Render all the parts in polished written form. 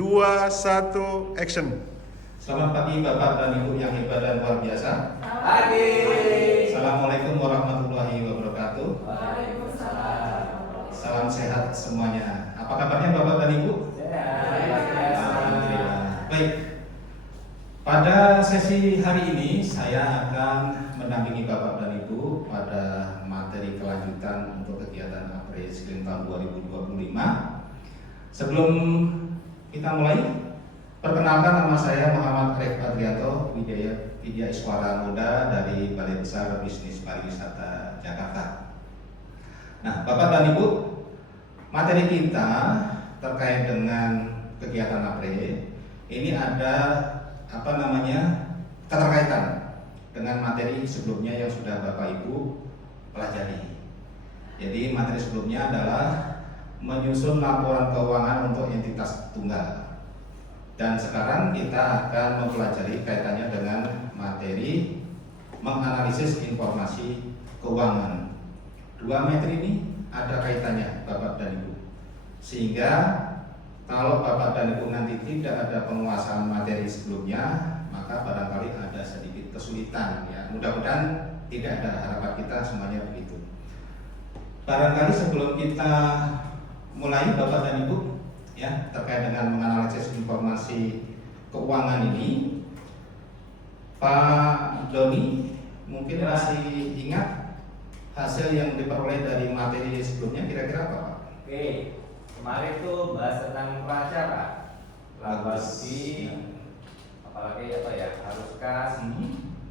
2, 1, action. Selamat pagi Bapak dan Ibu yang hebat dan luar biasa. Pagi. Assalamualaikum warahmatullahi wabarakatuh. Waalaikumsalam. Salam sehat semuanya. Apa kabarnya Bapak dan Ibu? Sehat. Alhamdulillah. Baik. Pada sesi hari ini saya akan mendampingi Bapak dan Ibu pada materi kelanjutan untuk kegiatan Apre-Skrim tahun 2025. Sebelum kita mulai, perkenalkan nama saya Muhammad Arif Adrianto, Widya Iswara Muda dari Balai Besar Bisnis Pariwisata Jakarta. Nah, Bapak dan Ibu, materi kita terkait dengan kegiatan Apre ini ada keterkaitan dengan materi sebelumnya yang sudah Bapak Ibu pelajari. Jadi materi sebelumnya adalah menyusun laporan keuangan untuk entitas tunggal. Dan sekarang kita akan mempelajari kaitannya dengan materi menganalisis informasi keuangan. Dua materi ini ada kaitannya Bapak dan Ibu. Sehingga kalau Bapak dan Ibu nanti tidak ada penguasaan materi sebelumnya, maka barangkali ada sedikit kesulitan ya. Mudah-mudahan tidak ada, harapan kita semuanya begitu. Barangkali sebelum kita mulai Bapak dan Ibu ya terkait dengan menganalisis informasi keuangan ini, Pak Doni mungkin masih ingat hasil yang diperoleh dari materi sebelumnya kira-kira apa Pak? Oke, kemarin tuh bahas tentang neraca Pak. Laba rugi, apalagi arus kas.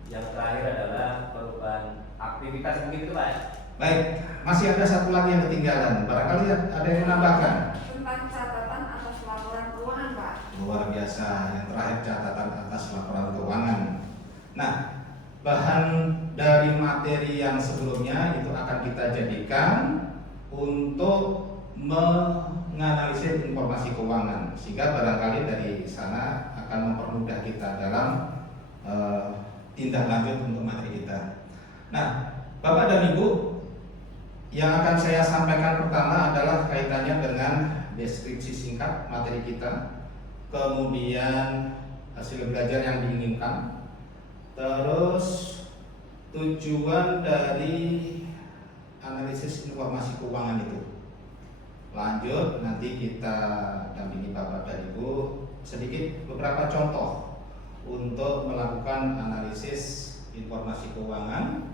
Yang terakhir adalah perubahan aktivitas begitu Pak. Baik, masih ada satu lagi yang ketinggalan. Barangkali ada yang menambahkan. Tentang catatan atas laporan keuangan, Pak. Luar biasa. Yang terakhir catatan atas laporan keuangan. Nah, bahan dari materi yang sebelumnya itu akan kita jadikan untuk menganalisis informasi keuangan, sehingga barangkali dari sana akan mempermudah kita dalam tindak lanjut untuk materi kita. Nah, Bapak dan Ibu, yang akan saya sampaikan pertama adalah kaitannya dengan deskripsi singkat materi kita, kemudian hasil belajar yang diinginkan, terus tujuan dari analisis informasi keuangan itu. Lanjut, nanti kita dampingi Bapak dan Ibu sedikit beberapa contoh untuk melakukan analisis informasi keuangan.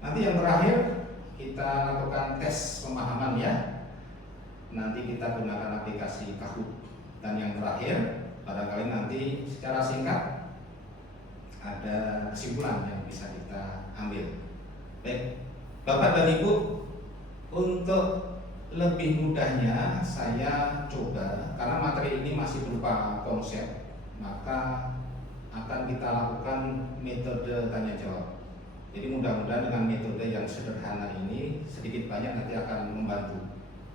Nanti yang terakhir kita lakukan tes pemahaman ya. Nanti kita gunakan aplikasi Kahoot. Dan yang terakhir, barangkali nanti secara singkat ada kesimpulan yang bisa kita ambil. Baik, Bapak dan Ibu, untuk lebih mudahnya saya coba, karena materi ini masih berupa konsep, maka akan kita lakukan metode tanya jawab. Jadi mudah-mudahan dengan metode yang sederhana ini sedikit banyak nanti akan membantu.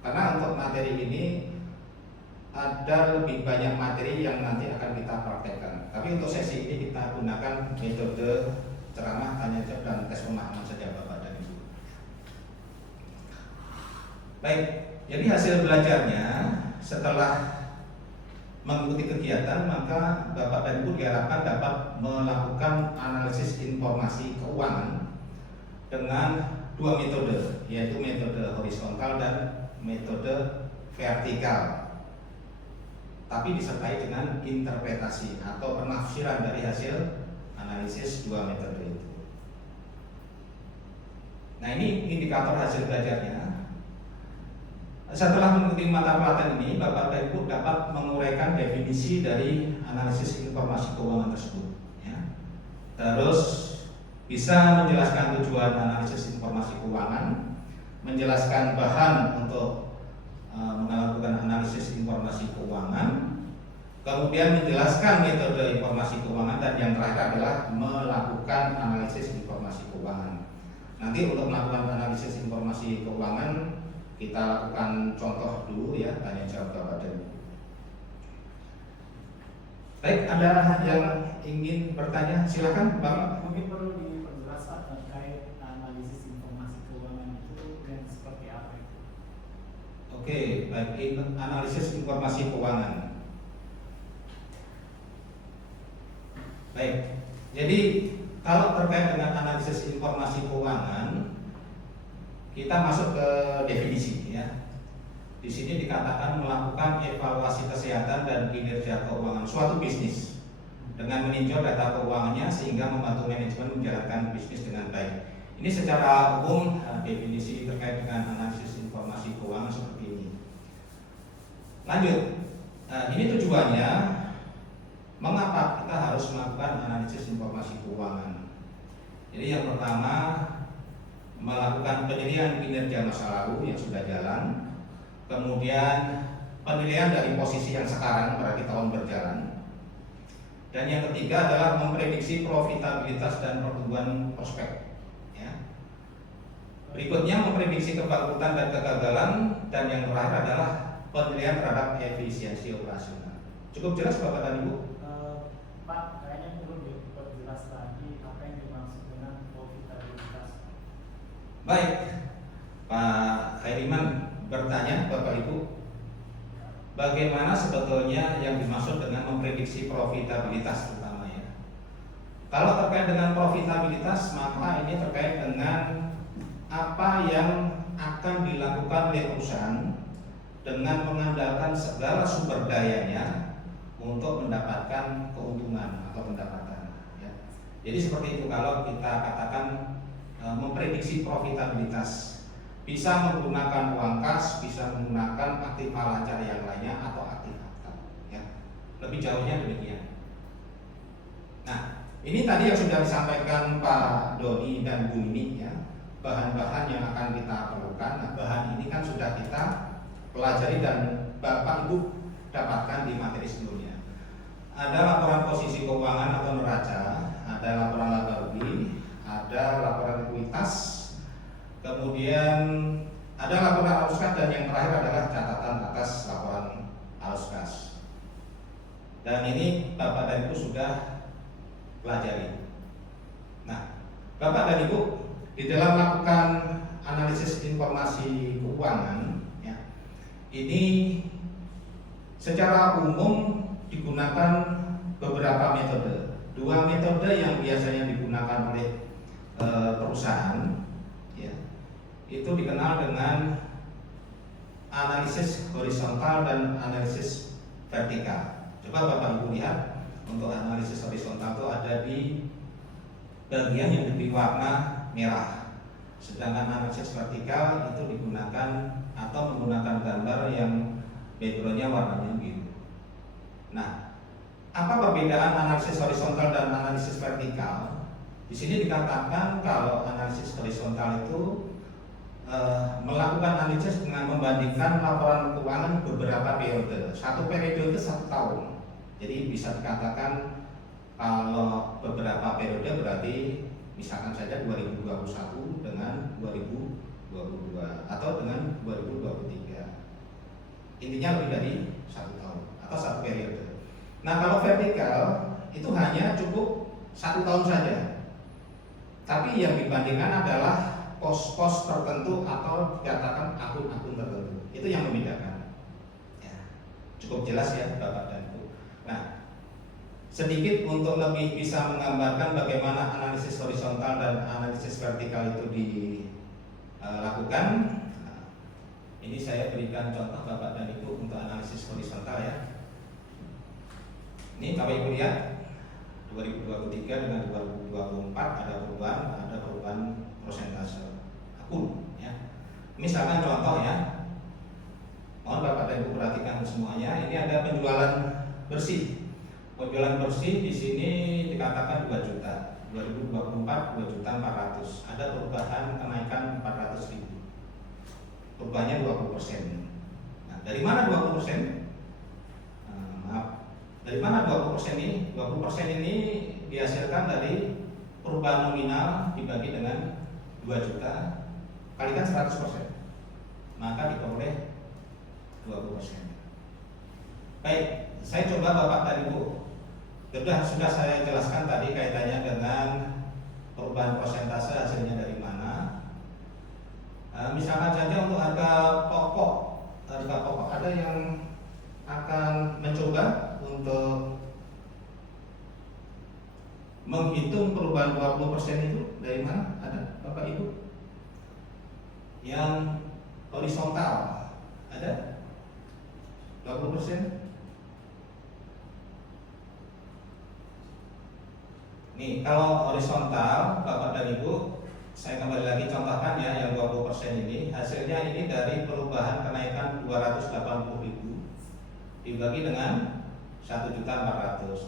Karena untuk materi ini ada lebih banyak materi yang nanti akan kita praktekkan. Tapi untuk sesi ini kita gunakan metode ceramah, tanya jawab, dan tes pemahaman saja Bapak dan Ibu. Baik, jadi hasil belajarnya setelah mengikuti kegiatan, maka Bapak dan Ibu diharapkan dapat melakukan analisis informasi keuangan dengan dua metode, yaitu metode horizontal dan metode vertikal, tapi disertai dengan interpretasi atau penafsiran dari hasil analisis dua metode itu. Nah, ini indikator hasil belajarnya. Setelah mengikuti mata pelajaran ini, Bapak dan Ibu dapat menguraikan definisi dari analisis informasi keuangan tersebut ya. Terus bisa menjelaskan tujuan analisis informasi keuangan, menjelaskan bahan untuk melakukan analisis informasi keuangan, kemudian menjelaskan metode informasi keuangan, dan yang terakhir adalah melakukan analisis informasi keuangan. Nanti untuk melakukan analisis informasi keuangan kita lakukan contoh dulu ya, tanya jawab Bapak dan Ibu. Baik, ada yang ingin bertanya? Silakan Bapak. Mungkin perlu diperjelas terkait analisis informasi keuangan itu dan seperti apa itu. Oke, baik, analisis informasi keuangan. Baik. Jadi kalau terkait dengan analisis informasi keuangan, kita masuk ke definisi ya. Di sini dikatakan melakukan evaluasi kesehatan dan kinerja keuangan suatu bisnis dengan meninjau data keuangannya sehingga membantu manajemen menjalankan bisnis dengan baik. Ini secara umum definisi terkait dengan analisis informasi keuangan seperti ini. Lanjut, ini tujuannya mengapa kita harus melakukan analisis informasi keuangan. Jadi yang pertama, melakukan penilaian kinerja masa lalu yang sudah jalan, kemudian penilaian dari posisi yang sekarang berarti tahun berjalan, dan yang ketiga adalah memprediksi profitabilitas dan pertumbuhan prospek. Ya. Berikutnya memprediksi kebangkrutan dan kegagalan, dan yang terakhir adalah penilaian terhadap efisiensi operasional. Cukup jelas Bapak dan Ibu? Pak, kayaknya perlu diperjelas lagi apa yang dimaksud dengan profitabilitas. Baik, Pak Hairiman bertanya Bapak Ibu, bagaimana sebetulnya yang dimaksud dengan memprediksi profitabilitas terutama ya. Kalau terkait dengan profitabilitas, maka ini terkait dengan apa yang akan dilakukan oleh perusahaan dengan mengandalkan segala sumber dayanya untuk mendapatkan keuntungan atau pendapatan ya. Jadi seperti itu kalau kita katakan memprediksi profitabilitas, bisa menggunakan uang kas, bisa menggunakan aktif lancar yang lainnya atau aktif akta ya. Lebih jauhnya demikian. Nah, ini tadi yang sudah disampaikan Pak Doni dan Bu Nini ya, bahan-bahan yang akan kita perlukan. Nah, bahan ini kan sudah kita pelajari dan Bapak Ibu dapatkan di materi sebelumnya. Ada laporan posisi keuangan atau neraca, ada laporan laba rugi, ada laporan ekuitas, kemudian ada laporan arus kas, dan yang terakhir adalah catatan atas laporan arus kas. Dan ini Bapak dan Ibu sudah pelajari. Nah, Bapak dan Ibu di dalam melakukan analisis informasi keuangan ya, ini secara umum digunakan beberapa metode. Dua metode yang biasanya digunakan oleh perusahaan ya, itu dikenal dengan analisis horizontal dan analisis vertikal. Coba Bapak Ibu lihat, untuk analisis horizontal itu ada di bagian yang diberi warna merah, sedangkan analisis vertikal itu digunakan atau menggunakan gambar yang backgroundnya warnanya biru. Nah, apa perbedaan analisis horizontal dan analisis vertikal? Di sini dikatakan kalau analisis horizontal itu melakukan analisis dengan membandingkan laporan keuangan beberapa periode. Satu periode itu 1 tahun. Jadi bisa dikatakan kalau beberapa periode berarti misalkan saja 2021 dengan 2022 atau dengan 2023. Intinya lebih dari 1 tahun atau 1 periode. Nah, kalau vertikal itu hanya cukup 1 tahun saja. Tapi yang dibandingkan adalah pos-pos tertentu atau dikatakan akun-akun tertentu. Itu yang membedakan. Ya, cukup jelas ya Bapak dan Ibu. Nah, sedikit untuk lebih bisa menggambarkan bagaimana analisis horizontal dan analisis vertikal itu dilakukan. Nah, ini saya berikan contoh Bapak dan Ibu untuk analisis horizontal ya. Ini Bapak Ibu lihat 2023 dengan 2024 ada perubahan persentase akun ya. Misalkan contoh ya, mohon Bapak dan Ibu perhatikan semuanya. Ini ada penjualan bersih. Penjualan bersih di sini dikatakan 2 juta. 2024 2.400.000. Ada perubahan kenaikan 400.000. Perubahannya 20%. Nah, dari mana 20%? Dari mana 20% ini? 20% ini dihasilkan dari perubahan nominal dibagi dengan 2 juta kalikan 100%, maka diperoleh 20%. Baik, saya coba Bapak dan Ibu, sudah saya jelaskan tadi kaitannya dengan perubahan persentase hasilnya dari mana. Misalkan saja untuk harga pokok ada yang akan mencoba untuk menghitung perubahan 20% itu dari mana? Ada Bapak Ibu? Yang horizontal ada 20%? Nih, kalau horizontal Bapak dan Ibu, saya kembali lagi contohkan ya, yang 20% ini hasilnya ini dari perubahan kenaikan 280.000 dibagi dengan 1.400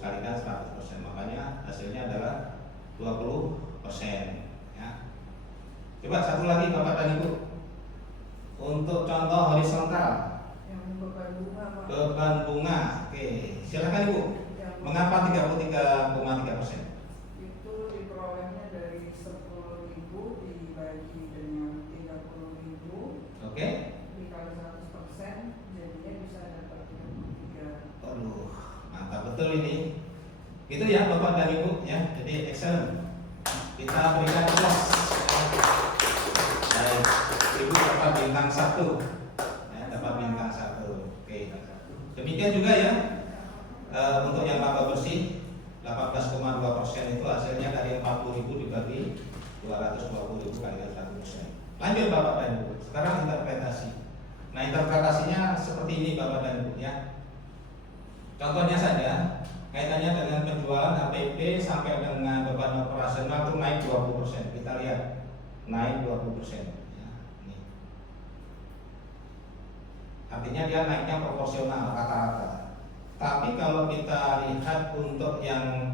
kalikan 100%, makanya hasilnya adalah 20% ya. Coba satu lagi Bapak dan Ibu, untuk contoh horizontal Yang beban bunga, Pak. beban bunga. Oke, silakan Ibu. Yang Mengapa 33,3%? itu diperolehnya dari 10.000 dibagi dengan 30.000 Oke. dikali 100%, jadinya bisa dapat 33. Aduh, mantap betul ini. Gitu ya Bapak dan Ibu ya. Jadi excellent. Kita berikan plus. Baik, Ibu dapat bintang 1. Ya, dapat bintang 1. Oke. Demikian juga ya. Untuk yang laba bersih 18,2% itu hasilnya dari 40.000 dibagi 220.000 kali 100%. Lanjut Bapak dan Ibu. Sekarang interpretasi. Nah, interpretasinya seperti ini Bapak dan Ibu ya. Contohnya saja, kaitannya dengan penjualan HPP sampai dengan beban operasional itu naik 20%. Kita lihat, naik 20%. Ya, ini. Artinya dia naiknya proporsional rata-rata. Tapi kalau kita lihat untuk yang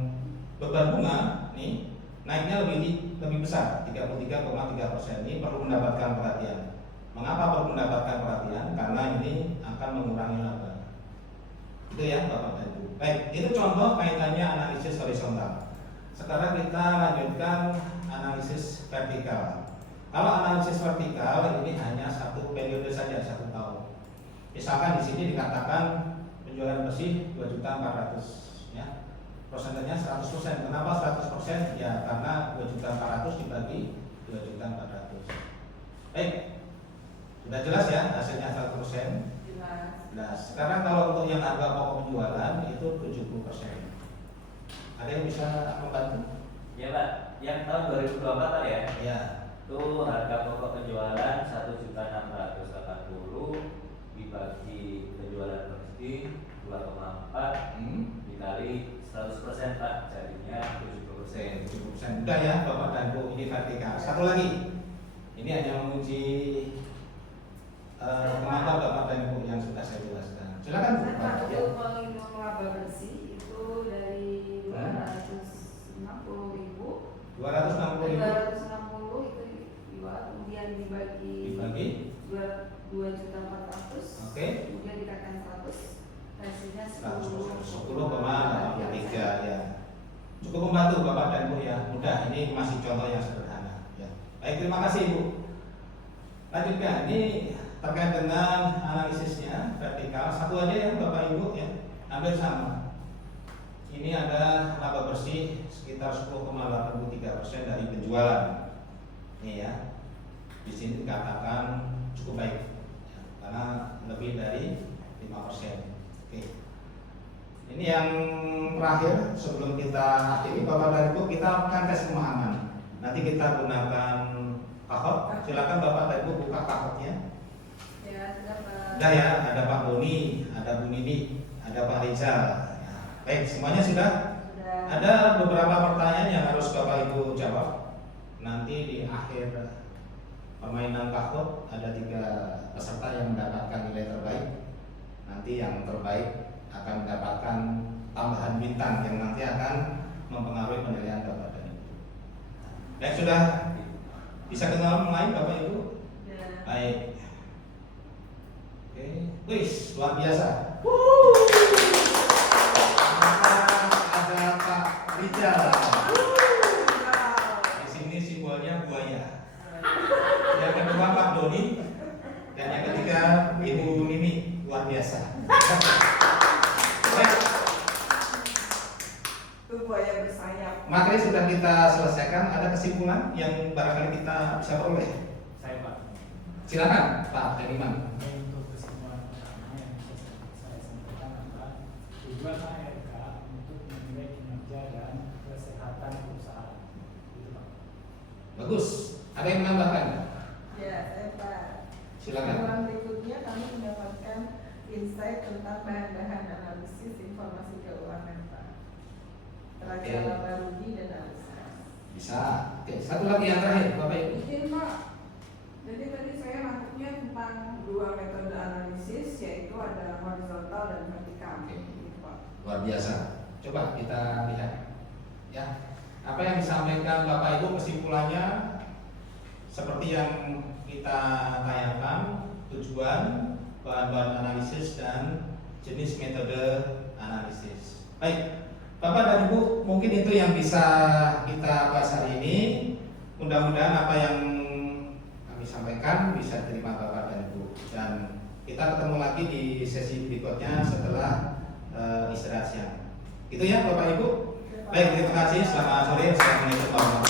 beban bunga, nih naiknya lebih besar, 33,3%. Ini perlu mendapatkan perhatian. Mengapa perlu mendapatkan perhatian? Karena ini akan mengurangi laba. Itu ya Bapak dan Ibu. Baik, itu contoh kaitannya analisis horizontal. Sekarang kita lanjutkan analisis vertikal. Kalau analisis vertikal ini hanya satu periode saja, 1 tahun. Misalkan di sini dikatakan penjualan bersih 2.400.000 ya. Persentasenya 100%. Kenapa 100%? Ya karena 2.400.000 dibagi 2.400.000. Baik. Sudah jelas ya hasilnya 100%. Jelas. Sekarang kalau untuk yang harga pokok penjualan itu 70%. Ada yang bisa membantu? Ya Pak, yang tahun 2024 Pak ya? Ya. Itu harga pokok penjualan 1.680.000 dibagi penjualan bersih 2,4 dikali 100% Pak, jadinya 70%. 70%. Udah ya Bapak dan Bu, ini vertikal. Satu lagi. Ini hanya menguji kemampuan Bapak dan Ibu yang sudah saya jelaskan. Silakan Bu. Saya Pak, Ya. untuk menghitung laba bersih itu dari 260.000 260.000 itu dijual, kemudian dibagi 2.400.000. Oke. Kemudian dikatakan 100, hasilnya 10,83 ya. Cukup membantu Bapak dan Bu ya. Mudah, ini masih contoh yang sederhana ya. Baik, terima kasih Ibu. Lanjutkan, ini terkait dengan analisisnya vertikal. Satu aja ya Bapak Ibu ya. Hampir sama. Ini ada laba bersih sekitar 10,83% dari penjualan. Ini ya. Di sini dikatakan cukup baik ya, karena lebih dari 5%. Oke. Ini yang terakhir sebelum kita akhiri Bapak dan Ibu, kita akan tes pemahaman. Nanti kita gunakan kahot. Silakan Bapak dan Ibu buka kahotnya. Ya, sudah Pak. Sudah ya, ada Pak Boni, ada Bu Nini, ada Pak Rizal. Ya. Baik, semuanya sudah. Sudah. Ada beberapa pertanyaan yang harus Bapak Ibu jawab. Nanti di akhir permainan kahot ada 3 peserta yang mendapatkan nilai terbaik. Nanti yang terbaik akan mendapatkan tambahan bintang yang nanti akan mempengaruhi penilaian Bapak dan Ibu. Baik, sudah bisa kenal mulai Bapak Ibu? Ya. Baik. Oke, wis luar biasa. Ada Pak Rizal. Di sini simbolnya buaya. Yang kedua Pak Doni dan yang ketiga Ibu Nini, luar biasa. Baik, Itu buaya bersayap. materi sudah kita selesaikan. Ada kesimpulan yang barangkali kita bisa peroleh? Saya Pak. Silakan Pak Heniman. Untuk kesimpulan pertama yang bisa saya sampaikan adalah tujuan ARK untuk menilai kinerja dan kesehatan Bagus. Ada yang menambahkan? Ya, saya Pak. Silakan. Dalam berikutnya kami mendapatkan insight tentang bahan-bahan analisis informasi keuangan Pak. Neraca Oke. laba rugi dan alisan. Bisa. Oke, satu lagi yang terakhir, Bapak Ibu. Izin Pak. Jadi tadi saya nangkepnya tentang dua metode analisis, yaitu ada horizontal dan vertikal. Oke. Gitu, Pak. Luar biasa. Coba kita lihat. Ya. Apa yang disampaikan Bapak Ibu kesimpulannya seperti yang kita tayangkan, tujuan, bahan-bahan analisis dan jenis metode analisis. Baik, Bapak dan Ibu, mungkin itu yang bisa kita bahas hari ini. Mudah-mudahan apa yang kami sampaikan bisa diterima Bapak dan Ibu. Dan kita ketemu lagi di sesi berikutnya setelah istirahat siang. Gitu ya Bapak Ibu. Baik, terima kasih. Selamat sore. Assalamualaikum warahmatullahi wabarakatuh.